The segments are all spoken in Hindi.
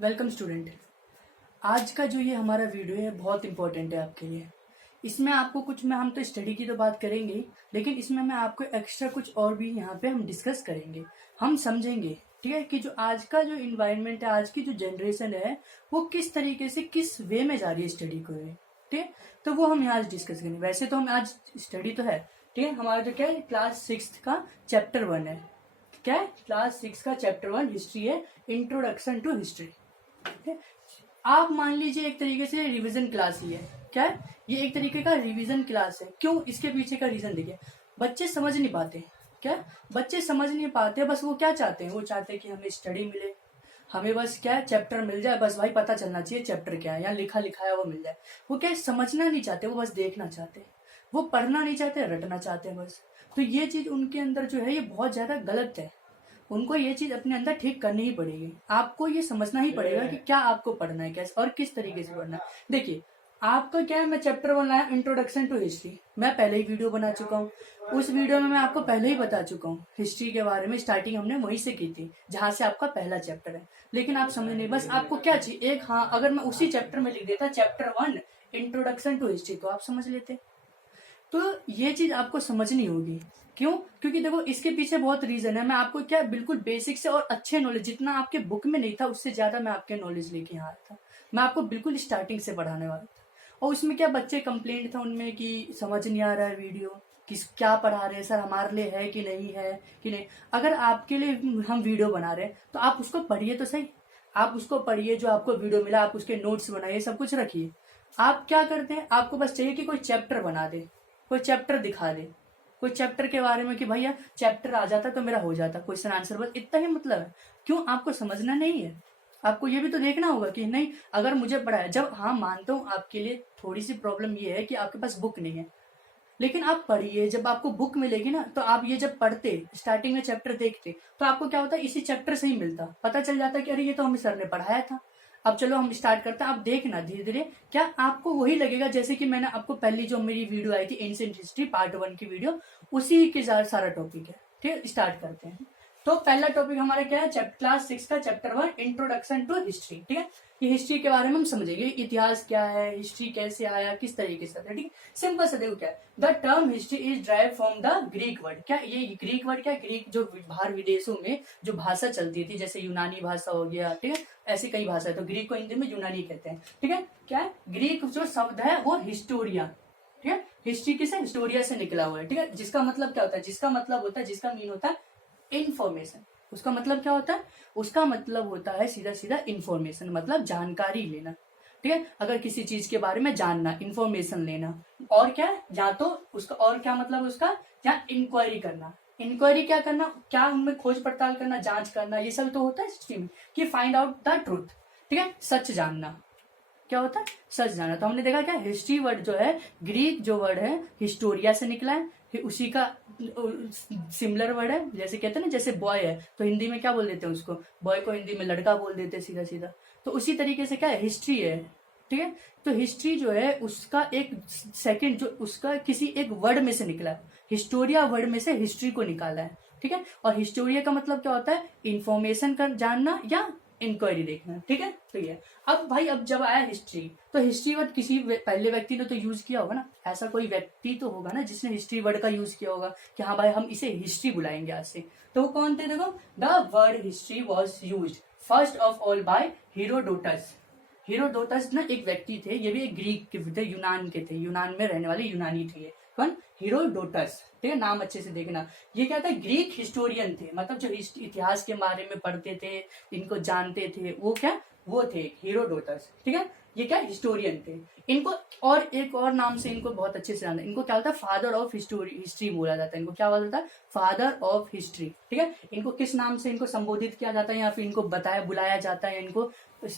Welcome student. आज का जो ये हमारा वीडियो है बहुत इंपॉर्टेंट है आपके लिए। इसमें आपको कुछ में हम तो स्टडी की तो बात करेंगे ही, लेकिन इसमें मैं आपको एक्स्ट्रा कुछ और भी यहाँ पे हम डिस्कस करेंगे, हम समझेंगे। ठीक है कि जो आज का जो इन्वायरमेंट है, आज की जो जनरेशन है, वो किस तरीके से किस वे में जा रही है स्टडी को। ठीक है, तो वो हम यहाँ डिस्कस करेंगे। वैसे तो हम आज स्टडी तो है, ठीक है, हमारा जो क्या है क्लास 6 का चैप्टर 1 है। क्या है क्लास 6 का चैप्टर 1 हिस्ट्री है, इंट्रोडक्शन टू हिस्ट्री। आप मान लीजिए एक तरीके से रिवीजन क्लास ही है। क्या है ये एक तरीके का रिवीजन क्लास है। क्यों? इसके पीछे का रीजन देखिए, बच्चे समझ नहीं पाते। क्या बच्चे समझ नहीं पाते, बस वो क्या चाहते हैं, वो चाहते हैं कि हमें स्टडी मिले, हमें बस क्या है चैप्टर मिल जाए, बस भाई पता चलना चाहिए चैप्टर क्या है, यहाँ लिखा लिखा है वो मिल जाए। वो क्या है समझना नहीं चाहते, वो बस देखना चाहते हैं, वो पढ़ना नहीं चाहते, रटना चाहते हैं बस। तो ये चीज उनके अंदर जो है ये बहुत ज्यादा गलत है। उनको ये चीज अपने अंदर ठीक करनी ही पड़ेगी। आपको ये समझना ही पड़ेगा कि क्या आपको पढ़ना है, कैसे और किस तरीके से पढ़ना है। देखिए आपका क्या है, मैं चैप्टर 1 लाया इंट्रोडक्शन टू हिस्ट्री, मैं पहले ही वीडियो बना चुका हूँ। उस वीडियो में मैं आपको पहले ही बता चुका हूँ हिस्ट्री के बारे में। स्टार्टिंग हमने वहीं से की थी जहां से आपका पहला चैप्टर है। लेकिन आप समझ नहीं, बस आपको क्या चाहिए एक, हाँ अगर मैं उसी चैप्टर में लिख देता चैप्टर 1 इंट्रोडक्शन टू हिस्ट्री तो आप समझ लेते। तो ये चीज आपको समझनी होगी। क्यों? क्योंकि देखो इसके पीछे बहुत रीजन है। मैं आपको क्या बिल्कुल बेसिक से और अच्छे नॉलेज, जितना आपके बुक में नहीं था उससे ज्यादा मैं आपके नॉलेज लेके यहाँ आया था। मैं आपको बिल्कुल स्टार्टिंग से पढ़ाने वाला था। और उसमें क्या बच्चे कंप्लेंट था उनमें कि समझ नहीं आ रहा है वीडियो, किस क्या पढ़ा रहे हैं सर, हमारे लिए है कि नहीं है कि नहीं। अगर आपके लिए हम वीडियो बना रहे हैं तो आप उसको पढ़िए तो सही। आप उसको पढ़िए, जो आपको वीडियो मिला आप उसके नोट्स बनाइए, सब कुछ रखिए। आप क्या करते हैं, आपको बस चाहिए कि कोई चैप्टर बना दे, कोई चैप्टर दिखा दे, कोई चैप्टर के बारे में कि भैया चैप्टर आ जाता तो मेरा हो जाता क्वेश्चन आंसर, बस इतना ही मतलब है। क्यों? आपको समझना नहीं है। आपको ये भी तो देखना होगा कि नहीं अगर मुझे पढ़ा है, जब हाँ मानता हूँ आपके लिए थोड़ी सी प्रॉब्लम ये है कि आपके पास बुक नहीं है, लेकिन आप पढ़िए। जब आपको बुक मिलेगी ना तो आप ये जब पढ़ते स्टार्टिंग में चैप्टर देखते तो आपको क्या होता है इसी चैप्टर से ही मिलता, पता चल जाता कि अरे ये तो हमें सर ने पढ़ाया था। अब चलो हम स्टार्ट करते हैं। आप देखना धीरे धीरे क्या आपको वही लगेगा जैसे कि मैंने आपको पहली जो मेरी वीडियो आई थी एंशिएंट हिस्ट्री पार्ट 1 की वीडियो, उसी के सारा टॉपिक है। ठीक है, स्टार्ट करते हैं। तो पहला टॉपिक हमारा क्या है, क्लास 6 का चैप्टर 1 इंट्रोडक्शन टू हिस्ट्री। ठीक है, ये हिस्ट्री के बारे में हम समझेंगे, इतिहास क्या है, हिस्ट्री कैसे आया, किस तरीके से आता है। ठीक है, सिंपल से देखो क्या है, the term history is drive from the Greek word. क्या ये ग्रीक वर्ड, क्या ग्रीक जो बाहर विदेशों में जो भाषा चलती थी, जैसे यूनानी भाषा हो गया, ठीक है, ऐसी कई भाषा है, तो ग्रीक को हिंदी में यूनानी कहते हैं। ठीक है, क्या है ग्रीक जो शब्द है वो हिस्टोरिया। ठीक है, हिस्ट्री किसे, हिस्टोरिया से निकला हुआ है। ठीक है, जिसका मतलब क्या होता है, जिसका मतलब होता है, जिसका मीन होता है इंफॉर्मेशन। उसका मतलब क्या होता है, उसका मतलब होता है सीधा सीधा इंफॉर्मेशन, मतलब जानकारी लेना। ठीक है, अगर किसी चीज के बारे में जानना, इंफॉर्मेशन लेना। और क्या है, या तो उसका और क्या मतलब उसका, या इंक्वायरी करना। इंक्वायरी क्या करना, क्या उनमें खोज पड़ताल करना, जांच करना, ये सब तो होता है हिस्ट्री में कि फाइंड आउट द ट्रूथ। ठीक है, सच जानना। क्या होता है, सच जानना। तो हमने देखा क्या हिस्ट्री वर्ड जो है, ग्रीक जो वर्ड है हिस्टोरिया से निकला है, फिर उसी का सिमिलर वर्ड है। जैसे कहते हैं ना, जैसे बॉय है तो हिंदी में क्या बोल देते हैं उसको, बॉय को हिंदी में लड़का बोल देते हैं सीधा सीधा। तो उसी तरीके से क्या है हिस्ट्री है। ठीक है, तो हिस्ट्री जो है उसका एक सेकंड जो उसका किसी एक वर्ड में से निकला है, हिस्टोरिया वर्ड में से हिस्ट्री को निकाला है। ठीक है, और हिस्टोरिया का मतलब क्या होता है, इंफॉर्मेशन का जानना या इंक्वायरी देखना। ठीक है, तो ये अब भाई अब जब आया हिस्ट्री, तो हिस्ट्री वर्ड किसी पहले व्यक्ति ने तो यूज किया होगा ना, ऐसा कोई व्यक्ति तो होगा ना जिसने हिस्ट्री वर्ड का यूज किया होगा कि हाँ भाई हम इसे हिस्ट्री बुलाएंगे आज से। तो वो कौन थे, देखो the word history was use first of all by Herodotus. Herodotus ना एक व्यक्ति थे, ये भी एक ग्रीक के थे, यूनान के थे, यूनान में रहने वाले यूनानी थे। कौन, हीरोडोटस। ठीक है, नाम अच्छे से देखना। ये क्या था, ग्रीक हिस्टोरियन थे, मतलब जो इतिहास के बारे में पढ़ते थे, इनको जानते थे, वो क्या वो थे हीरोडोटस। ठीक है, ये क्या हिस्टोरियन थे। इनको और एक और नाम से इनको बहुत अच्छे से जानते, इनको क्या होता है फादर ऑफ हिस्ट्री बोला जाता है। इनको क्या बोला जाता है, फादर ऑफ हिस्ट्री। ठीक है, इनको किस नाम से इनको संबोधित किया जाता है या फिर इनको बताया बुलाया जाता है, इनको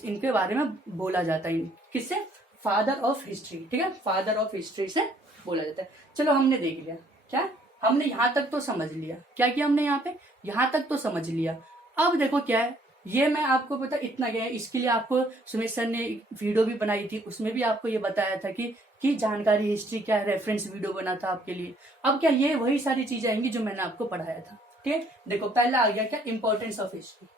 इनके बारे में बोला जाता है किससे, फादर ऑफ हिस्ट्री। ठीक है, फादर ऑफ हिस्ट्री से बोला जाता है। चलो हमने देख लिया, क्या हमने यहाँ तक तो समझ लिया, क्या किया हमने यहाँ पे, यहाँ तक तो समझ लिया। अब देखो क्या है, ये मैं आपको पता इतना गया है, इसके लिए आपको सुमित सर ने वीडियो भी बनाई थी, उसमें भी आपको ये बताया था कि जानकारी हिस्ट्री क्या है, रेफरेंस वीडियो बना था आपके लिए। अब क्या ये वही सारी चीजें आएंगी जो मैंने आपको पढ़ाया था। ठीक है, देखो पहला आ गया क्या, इंपॉर्टेंस ऑफ हिस्ट्री।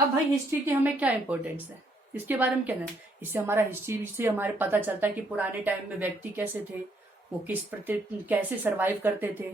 अब भाई हिस्ट्री की हमें क्या इंपॉर्टेंस है, इसके बारे में कहना है। इससे हमारा हिस्ट्री से हमारे पता चलता है कि पुराने टाइम में व्यक्ति कैसे थे, वो किस प्रति कैसे सरवाइव करते थे,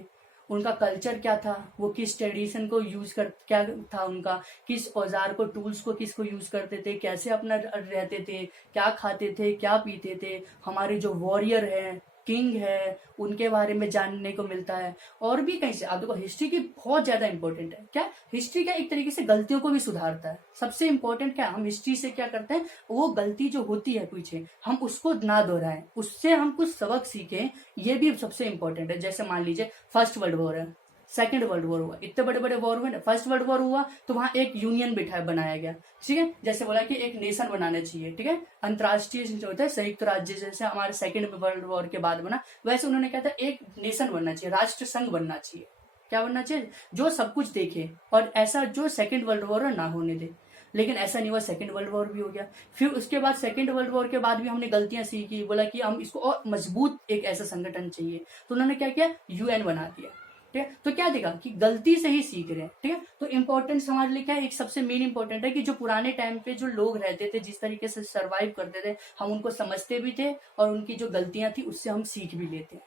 उनका कल्चर क्या था, वो किस ट्रेडिशन को यूज कर क्या था उनका, किस औजार को टूल्स को किसको यूज करते थे, कैसे अपना रहते थे, क्या खाते थे क्या पीते थे, हमारे जो वॉरियर है किंग है उनके बारे में जानने को मिलता है। और भी कहीं से आप देखो हिस्ट्री की बहुत ज्यादा इंपॉर्टेंट है। क्या हिस्ट्री क्या एक तरीके से गलतियों को भी सुधारता है। सबसे इंपॉर्टेंट क्या हम हिस्ट्री से क्या करते हैं, वो गलती जो होती है पीछे हम उसको ना दोहराएं, उससे हम कुछ सबक सीखें, ये भी सबसे इंपॉर्टेंट है। जैसे मान लीजिए फर्स्ट वर्ल्ड वॉर है, सेकंड वर्ल्ड वॉर हुआ, इतने बड़े बड़े वॉर हुए ना। फर्स्ट वर्ल्ड वॉर हुआ तो वहां एक यूनियन बनाया गया, ठीक है। जैसे बोला कि एक नेशन बनाना चाहिए, ठीक है, अंतरराष्ट्रीय जो होता है संयुक्त राज्य, जैसे हमारे सेकंड वर्ल्ड वॉर के बाद बना, वैसे उन्होंने कहा था एक नेशन बनना चाहिए, राष्ट्र संघ बनना चाहिए। क्या बनना चाहिए, जो सब कुछ देखे और ऐसा जो सेकंड वर्ल्ड वॉर ना होने दे। लेकिन ऐसा नहीं हुआ, सेकंड वर्ल्ड वॉर भी हो गया। फिर उसके बाद सेकंड वर्ल्ड वॉर के बाद भी हमने गलतियां सीखी, बोला कि हम इसको और मजबूत एक ऐसा संगठन चाहिए, तो उन्होंने क्या किया, यूएन बना दिया। ठीक है, तो क्या देखा कि गलती से ही सीख रहे हैं। ठीक है, तो इंपॉर्टेंस हमारे लिए क्या है, एक सबसे मेन इंपॉर्टेंट है कि जो पुराने टाइम पे जो लोग रहते थे, जिस तरीके से सरवाइव करते थे, हम उनको समझते भी थे और उनकी जो गलतियां थी उससे हम सीख भी लेते हैं।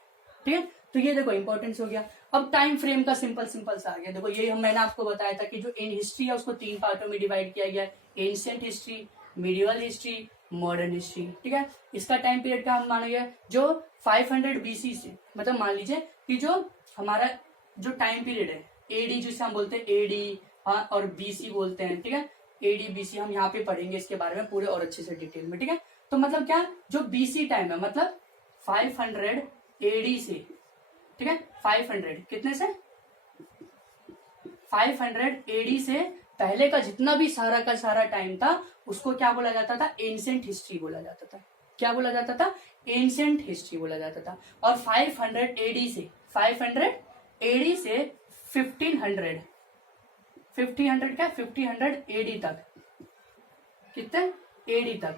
ठीक है, तो ये देखो इंपॉर्टेंस हो गया। अब टाइम फ्रेम का सिंपल सा आ गया। देखो ये मैंने आपको बताया था कि जो इन हिस्ट्री है उसको 3 पार्टों में डिवाइड किया गया है, ancient history, medieval history, modern history. ठीक है, इसका टाइम पीरियड का हम माना गया जो 500 BC से, मतलब मान लीजिए कि जो हमारा जो टाइम पीरियड है एडी, जिसे हम बोलते हैं एडी और बीसी बोलते हैं। ठीक है, एडी बीसी हम यहाँ पे पढ़ेंगे इसके बारे में पूरे और अच्छे से डिटेल में। ठीक है, तो मतलब क्या जो बीसी टाइम है मतलब 500 एडी से, ठीक है, 500 कितने से 500 एडी से पहले का जितना भी सारा का सारा टाइम था उसको क्या बोला जाता था, एंशिएंट हिस्ट्री बोला जाता था। क्या बोला जाता था, एंशिएंट हिस्ट्री बोला जाता था। और 500 एडी से 500 एडी से 1500 क्या 1500 एडी तक, कितने एडी तक,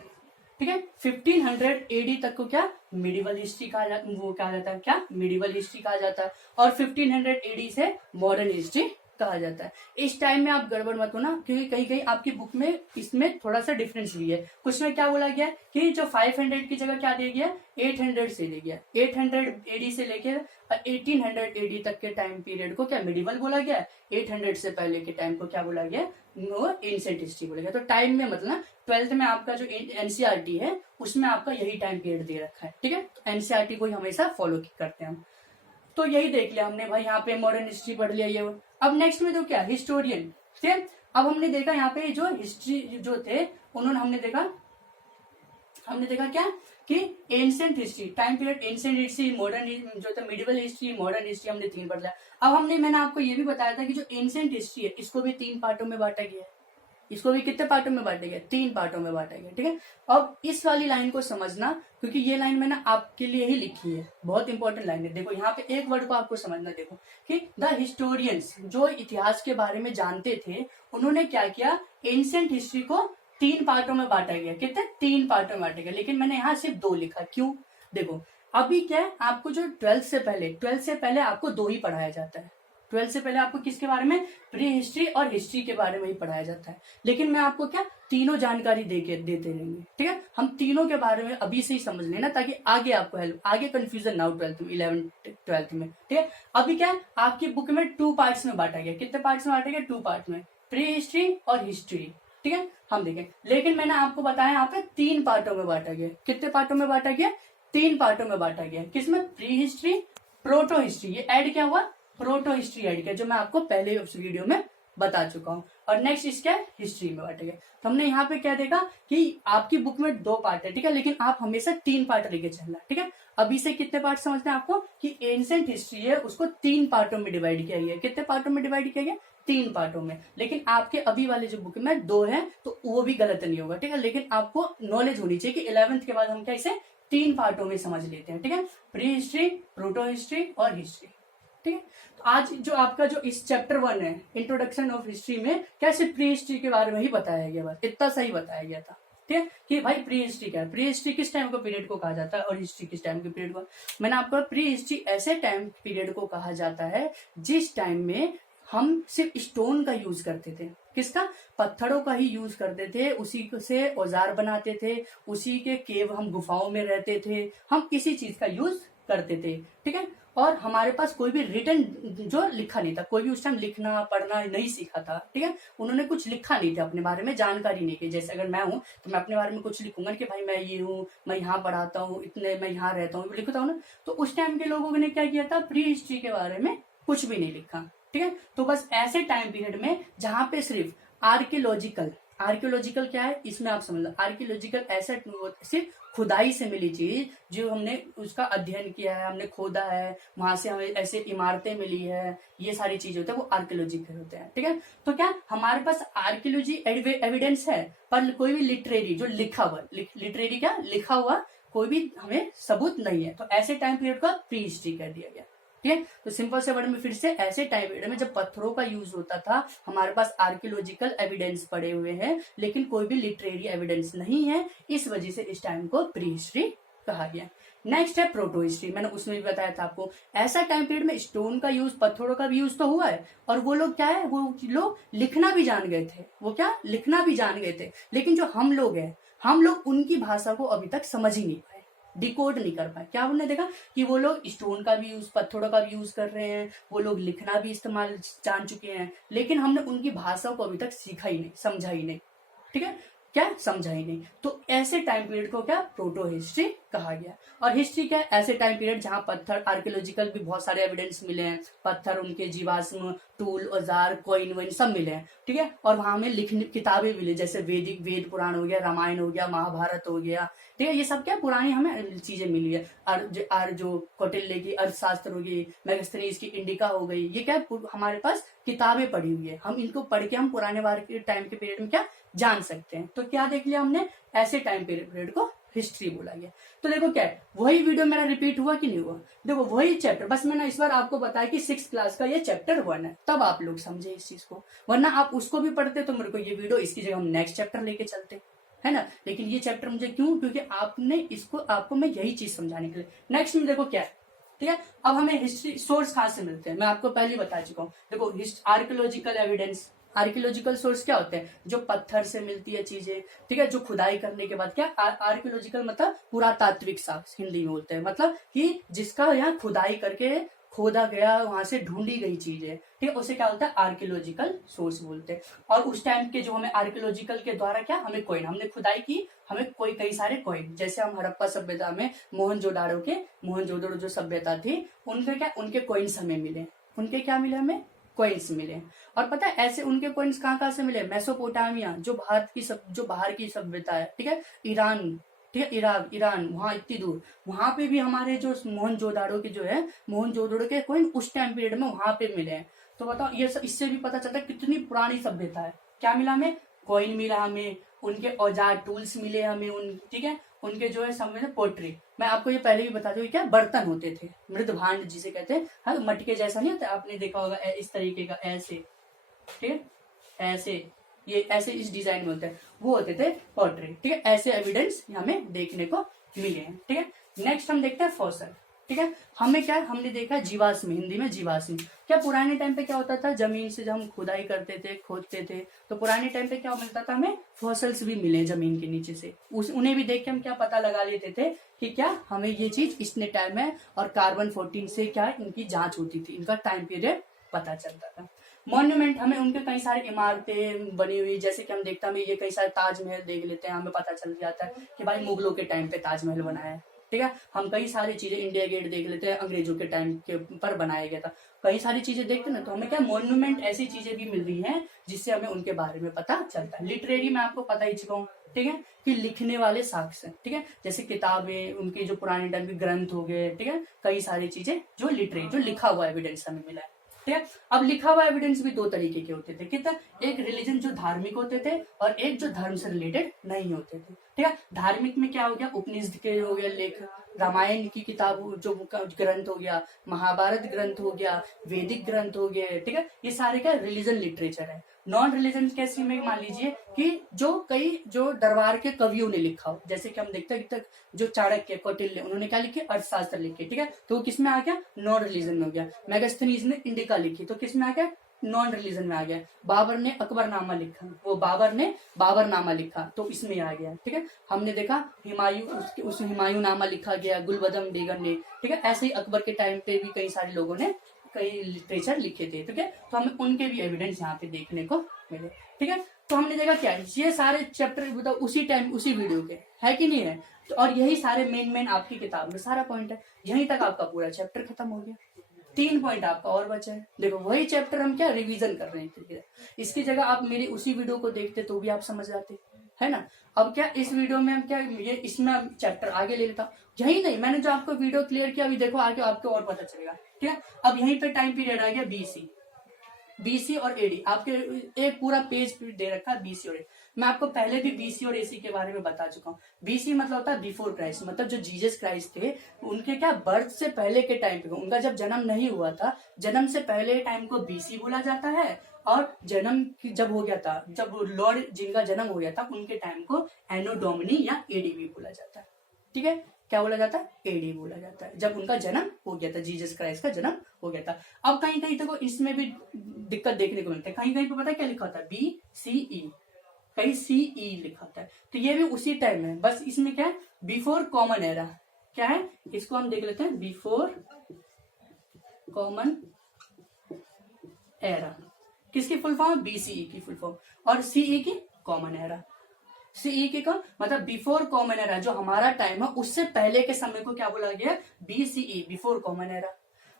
ठीक है, 1500 एडी तक को क्या मिडिवल हिस्ट्री कहा जाता, वो कहा जाता है क्या मिडिवल हिस्ट्री कहा जाता है। और 1500 एडी से मॉडर्न हिस्ट्री कहा जाता है। इस टाइम में आप गड़बड़ मत होना, क्योंकि कहीं कहीं आपकी बुक में इसमें थोड़ा सा डिफरेंस भी है। कुछ में क्या बोला गया कि जो 500 की जगह क्या दे गया, 800 से ले गया, 800 एडी से लेके 1800 एडी तक के टाइम पीरियड को क्या मिडिवल बोला गया, 800 से पहले के टाइम को क्या बोला गया, वो एंशिएंट हिस्ट्री बोला गया। तो टाइम में मतलब 12th में आपका जो एनसीईआरटी है उसमें आपका यही टाइम पीरियड दे रखा है। ठीक है, एनसीईआरटी को हमेशा फॉलो करते हैं हम। तो यही देख लिया हमने भाई, यहाँ पे मॉडर्न हिस्ट्री पढ़ लिया ये। अब नेक्स्ट में तो क्या हिस्टोरियन, ठीक है। अब हमने देखा यहाँ पे जो हिस्ट्री जो थे उन्होंने हमने देखा क्या कि ancient history time period, ancient history, modern जो था मिडिवल हिस्ट्री, मॉडर्न हिस्ट्री, हमने 3 पढ़ लिया। अब मैंने आपको ये भी बताया था कि जो एंशिएंट हिस्ट्री है इसको भी 3 पार्टों में बांटा गया है। इसको भी कितने पार्टों में बांटा गया, 3 पार्टों में बांटा गया। ठीक है, अब इस वाली लाइन को समझना, क्योंकि ये लाइन मैंने आपके लिए ही लिखी है, बहुत इंपॉर्टेंट लाइन है। देखो यहाँ पे एक वर्ड को आपको समझना, देखो कि द हिस्टोरियंस जो इतिहास के बारे में जानते थे उन्होंने क्या किया, एंशिएंट हिस्ट्री को 3 पार्टों में बांटा गया। कितने 3 पार्टों में बांटा गया, लेकिन मैंने यहाँ सिर्फ 2 लिखा। क्यों, देखो अभी क्या है, आपको जो 12th से पहले आपको 2 ही पढ़ाया जाता है। 12th से पहले आपको किसके बारे में, प्री हिस्ट्री और हिस्ट्री के बारे में ही पढ़ाया जाता है। लेकिन मैं आपको क्या तीनों जानकारी देते रहेंगे। ठीक है, हम तीनों के बारे में अभी से ही समझ लेना, ताकि आगे आपको हेल्प, आगे कंफ्यूजन ना हो 12th में, 11th 12th में। ठीक है, अभी क्या आपकी बुक में 2 पार्ट्स में बांटा गया। कितने पार्ट्स में बांटा गया, 2 पार्ट में, प्री हिस्ट्री और हिस्ट्री। ठीक है, हम देखें, लेकिन मैंने आपको बताया यहाँ पे 3 पार्टों में बांटा गया। कितने पार्टों में बांटा गया, 3 पार्टों में बांटा गया। किसमें, प्री हिस्ट्री, प्रोटो हिस्ट्री, ये ऐड क्या हुआ, प्रोटो हिस्ट्री ऐड किया, जो मैं आपको पहले उस वीडियो में बता चुका हूं। और नेक्स्ट इसका हिस्ट्री में बांटा गया। तो हमने यहाँ पे क्या देखा कि आपकी बुक में 2 पार्ट है, ठीक है, लेकिन आप हमेशा 3 पार्ट लेके चलना। ठीक है, अभी से कितने पार्ट समझते हैं आपको कि एंशिएंट हिस्ट्री है उसको 3 पार्टों में डिवाइड किया गया। कितने पार्टों में डिवाइड किया गया, 3 पार्टों में। लेकिन आपके अभी वाले जो बुक में 2 है तो वो भी गलत नहीं होगा। ठीक है, लेकिन आपको नॉलेज होनी चाहिए कि 11th के बाद हम क्या इसे 3 पार्टों में समझ लेते हैं। ठीक है, प्री हिस्ट्री, प्रोटो हिस्ट्री और हिस्ट्री। ठीक है, तो आज जो आपका जो इस चैप्टर 1 है इंट्रोडक्शन ऑफ हिस्ट्री में कैसे प्री हिस्ट्री के बारे में ही बताया गया, बस इतना सही बताया गया था। ठीक है, कि भाई प्री हिस्ट्री क्या है, प्री हिस्ट्री किस टाइम को पीरियड को कहा जाता है और हिस्ट्री किस टाइम के पीरियड को। मैंने आपको प्री हिस्ट्री ऐसे टाइम पीरियड को कहा जाता है जिस टाइम में हम सिर्फ स्टोन का यूज करते थे। किसका? पत्थरों का ही यूज करते थे, उसी से औजार बनाते थे, उसी के केव, हम गुफाओं में रहते थे, हम इसी चीज का यूज करते थे। ठीक है। और हमारे पास कोई भी रिटर्न जो लिखा नहीं था, कोई भी उस टाइम लिखना पढ़ना नहीं सीखा था। ठीक है। उन्होंने कुछ लिखा नहीं था, अपने बारे में जानकारी नहीं थी। जैसे अगर मैं हूँ तो मैं अपने बारे में कुछ लिखूंगा कि भाई मैं ये हूँ, मैं यहाँ पढ़ाता हूँ, इतने मैं यहाँ रहता हूँ, लिखता हूँ ना। तो उस टाइम के लोगों ने क्या किया था, प्री हिस्ट्री के बारे में कुछ भी नहीं लिखा। ठीक है। तो बस ऐसे टाइम पीरियड में जहां पे सिर्फ आर्कियोलॉजिकल, आर्कियोलॉजिकल क्या है इसमें आप समझ लो, आर्कियोलॉजिकल ऐसा सिर्फ खुदाई से मिली चीज, जो हमने उसका अध्ययन किया है, हमने खोदा है, वहां से हमें ऐसे इमारतें मिली है, ये सारी चीजें होते हैं, वो आर्कियोलॉजिकल होते हैं। ठीक है। तो क्या हमारे पास आर्कियोलॉजी एविडेंस है, पर कोई भी लिटरेरी जो लिखा हुआ, लिटरेरी क्या लिखा हुआ कोई भी हमें सबूत नहीं है। तो ऐसे टाइम पीरियड को प्री हिस्ट्री कर दिया गया। ठीक है। तो सिंपल से वर्ड में फिर से, ऐसे टाइम पीरियड में जब पत्थरों का यूज होता था, हमारे पास आर्कियोलॉजिकल एविडेंस पड़े हुए हैं, लेकिन कोई भी लिटरेरी एविडेंस नहीं है, इस वजह से इस टाइम को प्री हिस्ट्री कहा गया। नेक्स्ट है प्रोटो हिस्ट्री। मैंने उसमें भी बताया था आपको, ऐसा टाइम पीरियड में स्टोन का यूज, पत्थरों का भी यूज तो हुआ है, और वो लोग क्या है, वो लोग लिखना भी जान गए थे। वो क्या लिखना भी जान गए थे, लेकिन जो हम लोग हैं, हम लोग उनकी भाषा को अभी तक समझ ही नहीं पाए, डिकोड नहीं कर पाए। क्या हमने देखा कि वो लोग स्टोन का भी यूज, पत्थरों का भी यूज कर रहे हैं, वो लोग लिखना भी इस्तेमाल जान चुके हैं, लेकिन हमने उनकी भाषा को अभी तक सीखा ही नहीं, समझा ही नहीं। ठीक है। क्या समझा ही नहीं। तो ऐसे टाइम पीरियड को क्या प्रोटो हिस्ट्री कहा गया। और हिस्ट्री क्या है, ऐसे टाइम पीरियड जहां पत्थर, आर्कियोलॉजिकल भी बहुत सारे एविडेंस मिले हैं, पत्थर, उनके जीवाश्म, टूल, औजार, कॉइन वाइन सब मिले हैं। ठीक है। और वहां में लिखने किताबें मिले, जैसे वेद पुराण हो गया, रामायण हो गया, महाभारत हो गया। ठीक है। ये सब क्या पुरानी हमें चीजें मिली है। जो कौटिल्य की अर्थशास्त्र होगी, मैगस्थनीज की इंडिका हो गई, ये क्या हमारे पास किताबें पड़ी हुई है, हम इनको पढ़ के हम पुराने बार के टाइम के पीरियड में क्या जान सकते हैं। तो क्या देख लिया हमने, ऐसे टाइम पीरियड को हिस्ट्री बोला गया। तो देखो क्या है, वही वीडियो मेरा रिपीट हुआ कि नहीं हुआ, देखो वही चैप्टर, बस मैंने इस बार आपको बताया कि 6th क्लास का ये चैप्टर 1 है, तब आप लोग समझे इस चीज को, वरना आप उसको भी पढ़ते तो मेरे को ये वीडियो, इसकी जगह हम नेक्स्ट चैप्टर लेके चलते, है ना। लेकिन ये चैप्टर मुझे क्यों, क्योंकि आपने इसको, आपको मैं यही चीज समझाने के लिए। नेक्स्ट में देखो क्या है, ठीक है। अब हमें हिस्ट्री सोर्स कहाँ से मिलते हैं, मैं आपको पहले बता चुका हूँ। देखो आर्कियोलॉजिकल एविडेंस, आर्कियोलॉजिकल सोर्स क्या होते हैं, जो पत्थर से मिलती है चीजें। ठीक है। जो खुदाई करने के बाद क्या, आर्कियोलॉजिकल मतलब पुरातात्विक साक्ष्य हिंदी में बोलते हैं, मतलब कि जिसका यहाँ खुदाई करके खोदा गया, वहां से ढूंढी गई चीज है। ठीक है। उसे क्या बोलता है, आर्कियोलॉजिकल सोर्स बोलते हैं। और उस टाइम के जो हमें आर्कियोलॉजिकल के द्वारा क्या, हमें कॉइन, हमने खुदाई की, हमें कोई कई सारे कॉइन, जैसे हम हड़प्पा सभ्यता में मोहनजोदड़ो जो सभ्यता थी, उनके क्या, उनके कॉइन्स हमें मिले, उनके क्या मिले, हमें कॉइन्स मिले। और पता है ऐसे उनके कॉइन्स कहाँ से मिले, मेसोपोटामिया, जो जो बाहर की सभ्यता है। ठीक है। ईरान, ठीक है, इराक, ईरान, वहां इतनी दूर, वहां पे भी हमारे जो मोहनजोदाड़ो के जो है, मोहनजोदड़ो के कॉइन उस टाइम पीरियड में वहां पे मिले हैं। तो बताओ ये इससे भी पता चलता है कितनी पुरानी सभ्यता है। क्या मिला हमें, कॉइन मिला हमें, उनके औजार टूल्स मिले हमें, ठीक है, उनके जो है समय में पोट्री। मैं आपको ये पहले भी बता दूं, क्या बर्तन होते थे, मृद भांड जिसे कहते हैं, हाँ, मटके जैसा नहीं होता, आपने देखा होगा इस तरीके का, ऐसे, ठीक है, ऐसे, ये ऐसे इस डिजाइन में होते हैं, वो होते थे पोट्री। ठीक है। ऐसे एविडेंस हमें देखने को मिले हैं। ठीक है। नेक्स्ट हम देखते हैं फॉसल। ठीक है। हमें क्या, हमने देखा जीवाश्म, हिंदी में जीवाश्म। क्या पुराने टाइम पे क्या होता था, जमीन से जब हम खुदाई करते थे, खोदते थे, तो पुराने टाइम पे क्या मिलता था, हमें फॉसल्स भी मिले जमीन के नीचे से, उन्हें भी देख के हम क्या पता लगा लेते थे कि क्या हमें ये चीज इतने टाइम है, और कार्बन 14 से क्या इनकी जांच होती थी, इनका टाइम पीरियड पता चलता था। मॉन्यूमेंट, हमें उनके कई सारे इमारतें बनी हुई, जैसे कि हम देखते हैं, ये कई सारे ताजमहल देख लेते हैं, हमें पता चल जाता है कि भाई मुगलों के टाइम पे ताजमहल बनाया है। ठीक है। हम कई सारी चीजें, इंडिया गेट देख लेते हैं, अंग्रेजों के टाइम के पर बनाया गया था, कई सारी चीजें देखते हैं ना, तो हमें क्या मॉन्यूमेंट, ऐसी चीजें भी मिल रही हैं जिससे हमें उनके बारे में पता चलता है। लिटरेरी में आपको पता ही चुका हूँ, ठीक है, कि लिखने वाले साक्ष्य, ठीक है, जैसे किताबें, उनके जो पुराने टाइम के ग्रंथ हो गए, ठीक है, कई सारी चीजें जो लिटरेरी, जो लिखा हुआ एविडेंस हमें मिला है। ठीक है। अब लिखा हुआ एविडेंस भी दो तरीके के होते थे, कितना, एक रिलीजन जो धार्मिक होते थे, और एक जो धर्म से रिलेटेड नहीं होते थे। ठीक है। धार्मिक में क्या हो गया, उपनिषद के हो गया लेख, रामायण की किताब जो ग्रंथ हो गया, महाभारत ग्रंथ हो गया, वैदिक ग्रंथ हो गए। ठीक है। ये सारे क्या रिलीजन लिटरेचर है। नॉन रिलीजन कैसे में मान लीजिए कि जो दरबार के कवियों ने लिखा हो, जैसे कि हम देखते हैं तक जो चाणक्य, कौटिल्य, उन्होंने क्या लिखे, अर्थशास्त्र लिखे। ठीक है। तो किस में आ गया, नॉन रिलीजन में हो गया। मैगस्थनीज ने इंडिका लिखी, तो किस में आ गया, नॉन रिलीजन में आ गया। बाबर ने अकबरनामा लिखा, वो बाबर ने बाबरनामा लिखा, तो इसमें आ गया। ठीक है, हमने देखा हुमायूं, उस हुमायूं नामा लिखा गया गुलबदम बेगम ने। ठीक है, ऐसे ही अकबर के टाइम पे भी कई सारे लोगों ने कई लिटरेचर लिखे थे। ठीक है, तो हमें उनके भी एविडेंस यहाँ पे देखने को मिले। ठीक है, तो हमने देखा क्या ये सारे चैप्टर मतलब उसी टाइम उसी वीडियो के है कि नहीं है, तो और यही सारे मेन आपकी किताब में सारा पॉइंट है। यहीं तक आपका पूरा चैप्टर खत्म हो गया। 3 पॉइंट आपका और बचा है। देखो वही चैप्टर हम क्या रिवीजन कर रहे हैं। इसकी जगह आप मेरी उसी वीडियो को देखते तो भी आप समझ जाते, है ना। अब क्या इस वीडियो में हम क्या ये इसमें चैप्टर आगे ले लेता, यही नहीं मैंने जो आपको वीडियो क्लियर किया, अभी देखो आगे आपको और पता चलेगा। ठीक है, अब यहीं पे टाइम पीरियड आ गया बीसी और एडी। आपके एक पूरा पेज दे रखा है बीसी और एडी। मैं आपको पहले भी बीसी और एसी के बारे में बता चुका हूँ। बीसी मतलब होता है बिफोर क्राइस्ट, मतलब जो जीसस क्राइस्ट थे उनके क्या बर्थ से पहले के टाइम पे, उनका जब जन्म नहीं हुआ था, जन्म से पहले टाइम को बीसी बोला जाता है। और जन्म जब हो गया था, जब लॉर्ड जिनका जन्म हो गया था उनके टाइम को एनो डोमिनी या एडी भी बोला जाता है। ठीक है, क्या बोला जाता है, एडी बोला जाता है, जब उनका जन्म हो गया था, जीसस क्राइस्ट का जन्म हो गया था। अब कहीं कहीं देखो इसमें भी दिक्कत देखने को मिलता है, कहीं कहीं पे पता है क्या लिखा होता है, BCE, कहीं CE लिखा होता है, तो ये भी उसी टाइम है, बस इसमें क्या है, बिफोर कॉमन एरा। क्या है, इसको हम देख लेते हैं, बिफोर कॉमन एरा किसकी फुल फॉर्म, BCE की फुल फॉर्म, और CE की कॉमन एरा। सीई के का मतलब बिफोर कॉमन एरा, जो हमारा टाइम है उससे पहले के समय को क्या बोला गया, BCE, बिफोर कॉमन एरा।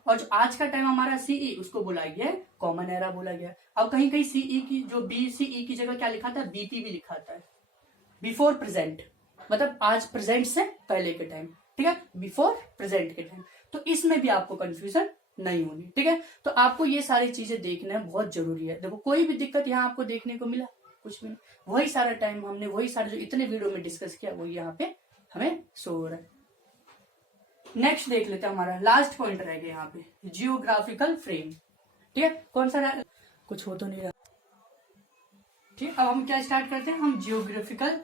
और जो आज का टाइम हमारा CE उसको बोला गया कॉमन एरा बोला गया। अब कहीं कहीं CE की जो BCE की जगह क्या लिखा था, BP भी लिखा था, बिफोर प्रेजेंट, मतलब आज प्रेजेंट से पहले के टाइम। ठीक है, बिफोर प्रेजेंट के टाइम, तो इसमें भी आपको कंफ्यूजन नहीं होगी। ठीक है, तो आपको ये सारी चीजें देखना बहुत जरूरी है। देखो कोई भी दिक्कत यहाँ आपको देखने को मिला, कुछ भी नहीं, वही सारा टाइम हमने वही सारे जो इतने वीडियो में डिस्कस किया वो यहाँ पे हमें शो हो रहा है। नेक्स्ट देख लेते हैं, हमारा लास्ट पॉइंट रह गया यहाँ पे, जियोग्राफिकल फ्रेम। ठीक है, कौन सा कुछ हो तो नहीं रहा। ठीक, अब हम क्या स्टार्ट करते हैं, हम जियोग्राफिकल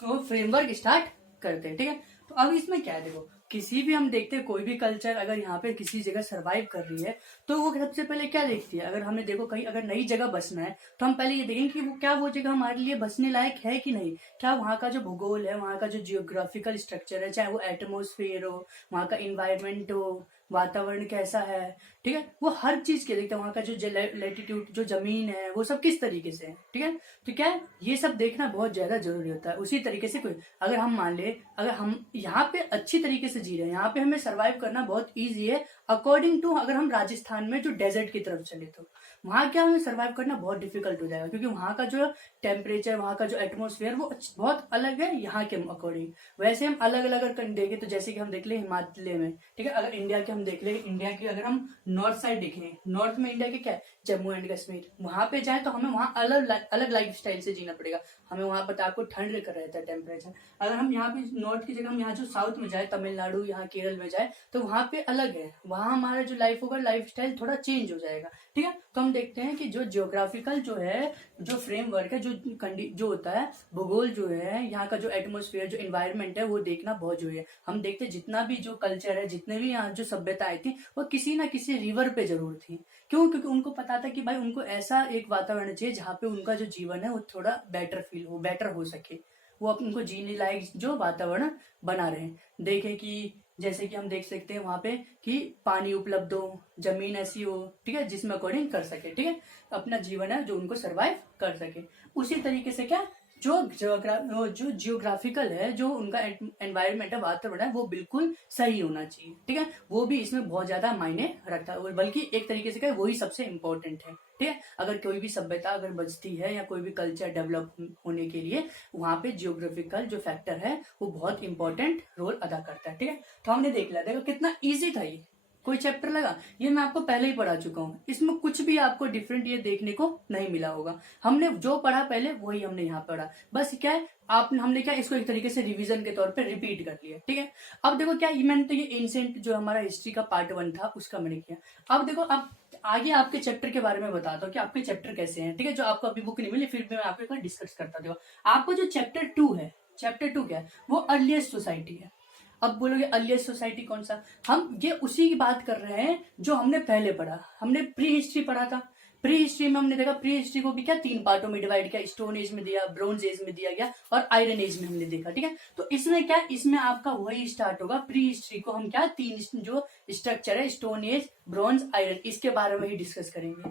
फ्रेमवर्क स्टार्ट करते हैं। ठीक है, तो अब इसमें क्या है, देखो किसी भी हम देखते हैं कोई भी कल्चर अगर यहाँ पे किसी जगह सरवाइव कर रही है तो वो सबसे पहले क्या देखती है, अगर हमें देखो कहीं अगर नई जगह बसना है तो हम पहले ये देखेंगे कि वो क्या वो जगह हमारे लिए बसने लायक है कि नहीं, क्या वहाँ का जो भूगोल है, वहाँ का जो जियोग्राफिकल स्ट्रक्चर है, चाहे वो एटमोस्फेयर हो, वहाँ का इन्वायरमेंट हो, वातावरण कैसा है, ठीक है, वो हर चीज के देखते हैं, वहाँ का जो लेटीट्यूड जो जमीन है वो सब किस तरीके से है। ठीक है, तो क्या है ये सब देखना बहुत ज्यादा जरूरी होता है। उसी तरीके से कोई अगर हम मान ले अगर हम यहाँ पे अच्छी तरीके से जी रहे हैं, यहाँ पे हमें सरवाइव करना बहुत ईजी है अकॉर्डिंग टू, अगर हम राजस्थान में जो डेजर्ट की तरफ चले तो वहां क्या हमें सरवाइव करना बहुत डिफिकल्ट हो जाएगा, क्योंकि वहां का जो टेम्परेचर, वहां का जो एटमोस्फेयर वो बहुत अलग है यहाँ के अकॉर्डिंग। वैसे हम अलग अलग अगर देखें तो जैसे कि हम देख ले हिमालय में, ठीक है, अगर इंडिया के हम देख ले, इंडिया की अगर हम नॉर्थ साइड देखें, नॉर्थ में इंडिया के क्या है, जम्मू एंड कश्मीर, वहां पे जाए तो हमें वहाँ अलग अलग लाइफ स्टाइल से जीना पड़ेगा। हमें वहां पर आपको ठंड का रहता है टेम्परेचर। अगर हम यहाँ पे नॉर्थ की जगह हम यहाँ जो साउथ में जाए, तमिलनाडु, यहाँ केरल में जाए, तो वहाँ पे अलग है, वहाँ हमारा जो लाइफ होगा, लाइफ स्टाइल थोड़ा चेंज हो जाएगा। ठीक है, तो हम देखते हैं कि जो जियोग्राफिकल जो है, जो फ्रेमवर्क है, जो होता है भूगोल जो है, यहाँ का जो एटमोस्फेयर, जो एनवायरनमेंट है वो देखना बहुत जरूरी है। हम देखते हैं जितना भी जो कल्चर है, जितने भी यहाँ जो सभ्यताएं थी वो किसी ना किसी रिवर पे जरूर थी। क्यों, क्योंकि उनको पता था कि भाई उनको ऐसा एक वातावरण चाहिए जहाँ पे उनका जो जीवन है वो थोड़ा बेटर फील हो, बेटर हो सके, वो उनको जीने लायक जो वातावरण बना रहे। देखे कि जैसे कि हम देख सकते हैं वहां पे कि पानी उपलब्ध हो, जमीन ऐसी हो, ठीक है, जिसमें अकॉर्डिंग कर सके, ठीक है, अपना जीवन है जो उनको सरवाइव कर सके। उसी तरीके से क्या जो जियोग्राफिकल है, जो उनका एनवायरनमेंट है, वातावरण है, वो बिल्कुल सही होना चाहिए। ठीक है, वो भी इसमें बहुत ज्यादा मायने रखता है, बल्कि एक तरीके से क्या वही सबसे इम्पोर्टेंट है। ठीक है, अगर कोई भी सभ्यता अगर बचती है या कोई भी कल्चर डेवलप होने के लिए वहां पे जियोग्राफिकल जो फैक्टर है वो बहुत इंपॉर्टेंट रोल अदा करता है। ठीक है, तो हमने देख लिया, देखो कितना इजी था ये, कोई चैप्टर लगा, ये मैं आपको पहले ही पढ़ा चुका हूँ, इसमें कुछ भी आपको डिफरेंट ये देखने को नहीं मिला होगा। हमने जो पढ़ा पहले वही हमने यहाँ पढ़ा, बस क्या है हमने क्या इसको एक तरीके से रिवीजन के तौर पे रिपीट कर लिया। ठीक है, अब देखो क्या मैंने तो ये एंशिएंट जो हमारा हिस्ट्री का पार्ट 1 था उसका मैंने किया। अब देखो अब आगे आपके चैप्टर के बारे में बताता हूँ कि आपके चैप्टर कैसे हैं। ठीक है, जो आपको अभी बुक नहीं मिली फिर भी मैं आपको डिस्कस करता हूँ। आपको जो चैप्टर 2 है, चैप्टर 2 क्या है, वो अर्लीस्ट सोसाइटी है। अब बोलोगे अर्लीस्ट सोसाइटी कौन सा, हम ये उसी की बात कर रहे हैं जो हमने पहले पढ़ा, हमने प्री हिस्ट्री पढ़ा था। प्री हिस्ट्री में हमने देखा, प्री हिस्ट्री को भी क्या 3 पार्टों में डिवाइड किया, स्टोन एज में दिया, ब्रोंज एज में दिया गया और आयरन एज में हमने देखा। ठीक है, तो इसमें क्या, इसमें आपका वही स्टार्ट होगा। प्री हिस्ट्री को हम क्या 3 जो स्ट्रक्चर है, स्टोन एज, ब्रोंज, आयरन, इसके बारे में ही डिस्कस करेंगे।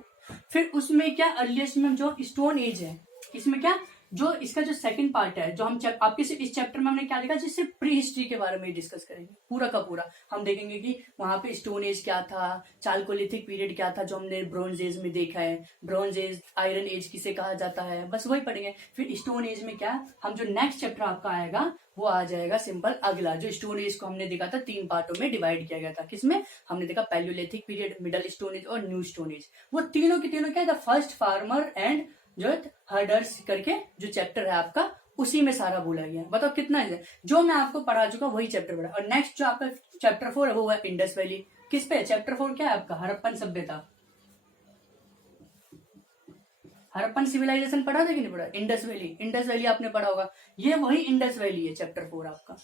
फिर उसमें क्या अर्लीस्ट में जो स्टोन एज है, इसमें क्या जो इसका जो सेकंड पार्ट है, जो हम आपके इस चैप्टर में हमने क्या देखा, जिससे प्री हिस्ट्री के बारे में डिस्कस करेंगे पूरा का पूरा। हम देखेंगे कि वहां पे स्टोन एज क्या था, चालकोलिथिक पीरियड क्या था जो हमने ब्रोंज एज में देखा है, ब्रोंज एज, आयरन एज किसे कहा जाता है, बस वही पढ़ेंगे। फिर स्टोन एज में क्या, हम जो नेक्स्ट चैप्टर आपका आएगा वो आ जाएगा सिंपल अगला, जो स्टोन एज को हमने देखा था 3 पार्टों में डिवाइड किया गया था। किसमें हमने देखा, Palaeolithic period, middle stone age और न्यू स्टोन एज। वो तीनों के तीनों क्या है, द फर्स्ट फार्मर एंड जो हर्डर्स करके जो चैप्टर है आपका, उसी में सारा बोला गया है। बताओ कितना है, जो मैं आपको पढ़ा चुका वही चैप्टर पढ़ा। और नेक्स्ट जो आपका चैप्टर 4 है वो है इंडस वैली। किस पे, चैप्टर 4 क्या है आपका, हड़प्पन सभ्यता, हड़प्पन सिविलाइजेशन पढ़ा था कि नहीं पढ़ा, इंडस वैली, इंडस वैली आपने पढ़ा होगा, ये वही इंडस वैली है चैप्टर 4 आपका।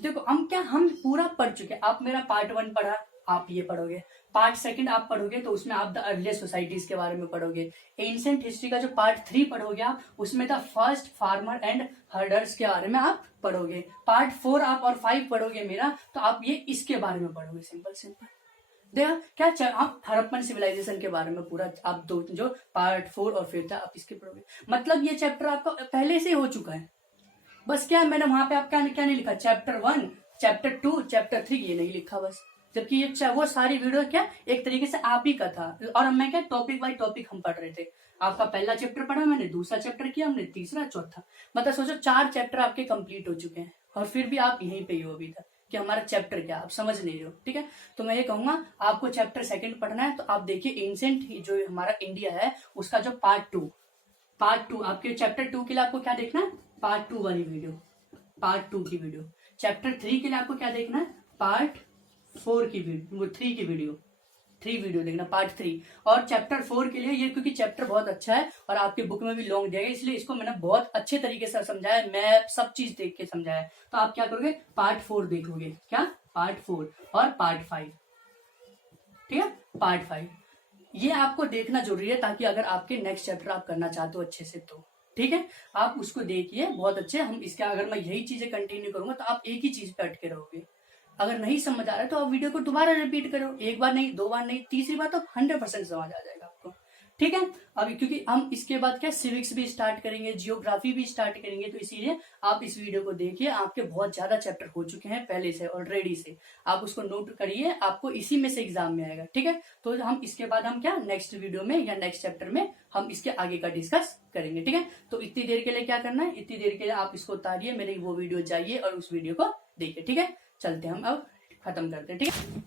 देखो हम पूरा पढ़ चुके, आप मेरा पार्ट 1 पढ़ा, आप ये पढ़ोगे, पार्ट 2 आप पढ़ोगे तो उसमें आप द अर्लीस्ट सोसाइटीज के बारे में पढ़ोगे। एंशिएंट हिस्ट्री का जो पार्ट 3 पढ़ोगे आप, उसमें the first farmer and herders के बारे में आप पढ़ोगे। पार्ट 4 आप और 5 पढ़ोगे मेरा, तो आप ये इसके बारे में पढ़ोगे। सिंपल देखा क्या, आप हड़प्पन सिविलाइजेशन के बारे में पूरा आप जो पार्ट 4 और 5 था आप इसके पढ़ोगे। मतलब ये चैप्टर आपका पहले से हो चुका है। बस क्या मैंने वहां पे आपका क्या नहीं लिखा, चैप्टर 1, चैप्टर 2, चैप्टर 3 ये नहीं लिखा बस। जबकि ये वो सारी वीडियो क्या एक तरीके से आप ही का था, और मैं क्या टॉपिक बाय टॉपिक हम पढ़ रहे थे। आपका पहला चैप्टर पढ़ा मैंने, दूसरा चैप्टर किया हमने, तीसरा, चौथा, मतलब सोचो 4 चैप्टर आपके कंप्लीट हो चुके हैं। और फिर भी आप यहीं पे ही हो अभी तक कि हमारा चैप्टर क्या, आप समझ नहीं रहे हो। ठीक है, तो मैं ये कहूंगा आपको चैप्टर 2 पढ़ना है, तो आप देखिए एंशिएंट जो हमारा इंडिया है उसका जो पार्ट 2 आपके चैप्टर 2 के लिए आपको क्या देखना है, पार्ट 2 वाली वीडियो, पार्ट 2 की वीडियो। चैप्टर 3 के लिए आपको क्या देखना है, पार्ट 4 की वीडियो, वो 3 की वीडियो, 3 वीडियो देखना, पार्ट 3। और चैप्टर 4 के लिए ये, क्योंकि चैप्टर बहुत अच्छा है और आपकी बुक में भी लॉन्ग दिया गया, इसलिए इसको मैंने बहुत अच्छे तरीके से समझाया, मैप सब चीज देख के समझाया। तो आप क्या करोगे, पार्ट 4 देखोगे, क्या पार्ट 4 और पार्ट 5, ठीक है, पार्ट 5 ये आपको देखना जरूरी है, ताकि अगर आपके नेक्स्ट चैप्टर आप करना चाहते हो अच्छे से तो ठीक है, आप उसको देखिए बहुत अच्छे। हम इसका अगर मैं यही चीजें कंटिन्यू करूंगा तो आप एक ही चीज पे अटके रहोगे। अगर नहीं समझ आ रहा है तो आप वीडियो को दोबारा रिपीट करो, एक बार नहीं, 2 बार नहीं, तीसरी बार तो 100% समझ आ जाएगा आपको। ठीक है, अभी क्योंकि हम इसके बाद क्या सिविक्स भी स्टार्ट करेंगे, जियोग्राफी भी स्टार्ट करेंगे, तो इसीलिए आप इस वीडियो को देखिए। आपके बहुत ज्यादा चैप्टर हो चुके हैं पहले से ऑलरेडी से, आप उसको नोट करिए, आपको इसी में से एग्जाम में आएगा। ठीक है, तो हम इसके बाद हम क्या नेक्स्ट वीडियो में या नेक्स्ट चैप्टर में हम इसके आगे का डिस्कस करेंगे। ठीक है, तो इतनी देर के लिए क्या करना है, इतनी देर के लिए आप इसको उतारिए, मेरी वो वीडियो जाइए और उस वीडियो को देखिए। ठीक है, चलते हम अब खत्म करते हैं। ठीक है।